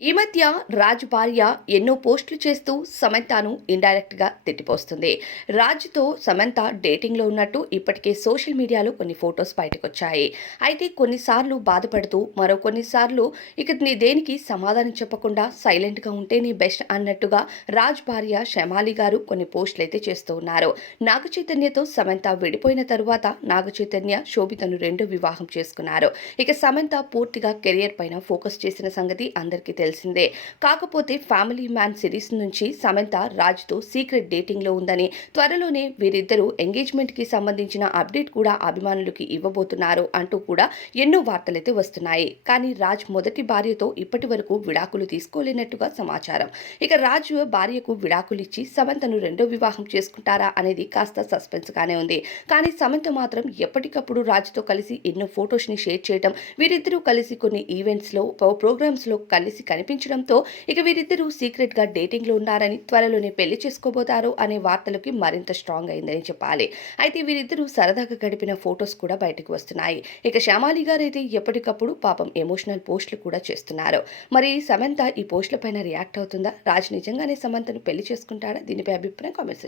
ఈ మధ్య రాజ్ భార్య ఎన్నో పోస్టులు చేస్తూ సమంతను ఇండైరెక్ట్ గా తిట్టిపోస్తుంది. రాజ్తో సమంత డేటింగ్ లో ఉన్నట్టు ఇప్పటికే సోషల్ మీడియాలో కొన్ని ఫొటోస్ బయటకొచ్చాయి. అయితే కొన్నిసార్లు బాధపడుతూ మరో కొన్నిసార్లు ఇక నీ దేనికి సమాధానం చెప్పకుండా సైలెంట్ గా ఉంటేనే బెస్ట్ అన్నట్టుగా రాజ్ భార్య శమాలి గారు కొన్ని పోస్టులు అయితే చేస్తూ ఉన్నారు. నాగ చైతన్యతో సమంత విడిపోయిన తరువాత నాగ చైతన్య శోభితను రెండో వివాహం చేసుకున్నారు. ఇక సమంత పూర్తిగా కెరియర్ పైన ఫోకస్ చేసిన సంగతి అందరికీ తెలిసిందే. కాకపోతే ఫ్యామిలీ మ్యాన్ సిరీస్ నుంచి సమంత రాజ్తో సీక్రెట్ డేటింగ్ లో ఉందని, త్వరలోనే వీరిద్దరూ ఎంగేజ్మెంట్ కి సంబంధించిన అప్డేట్ కూడా అభిమానులకి ఇవ్వబోతున్నారు అంటూ కూడా ఎన్నో వార్తలైతే వస్తున్నాయి. కానీ రాజ్ మొదటి భార్యతో ఇప్పటి వరకు విడాకులు తీసుకోలేనట్టుగా సమాచారం. ఇక రాజ్ భార్యకు విడాకులిచ్చి సమంతను రెండో వివాహం చేసుకుంటారా అనేది కాస్త సస్పెన్స్ గానే ఉంది. కానీ సమంత మాత్రం ఎప్పటికప్పుడు రాజ్తో కలిసి ఎన్నో ఫొటోస్ ని షేర్ చేయడం, వీరిద్దరూ కలిసి కొన్ని ఈవెంట్స్ లో ప్రోగ్రామ్స్ లో కలిసి కనిపించడంతో ఇక వీరిద్దరూ సీక్రెట్ గా డేటింగ్ లో ఉన్నారని, త్వరలోనే పెళ్లి చేసుకోబోతారు అనే వార్తలకి మరింత స్ట్రాంగ్ అయిందని చెప్పాలి. అయితే వీరిద్దరూ సరదాగా గడిపిన ఫొటోస్ కూడా బయటకు వస్తున్నాయి. ఇక శ్యామాలి గారైతే ఎప్పటికప్పుడు పాపం ఎమోషనల్ పోస్టులు కూడా చేస్తున్నారు. మరి సమంత ఈ పోస్టుల పైన రియాక్ట్ అవుతుందా? రాజ్ నిజంగానే సమంతను పెళ్లి చేసుకుంటాడా? దీనిపై అభిప్రాయం కామెంట్స్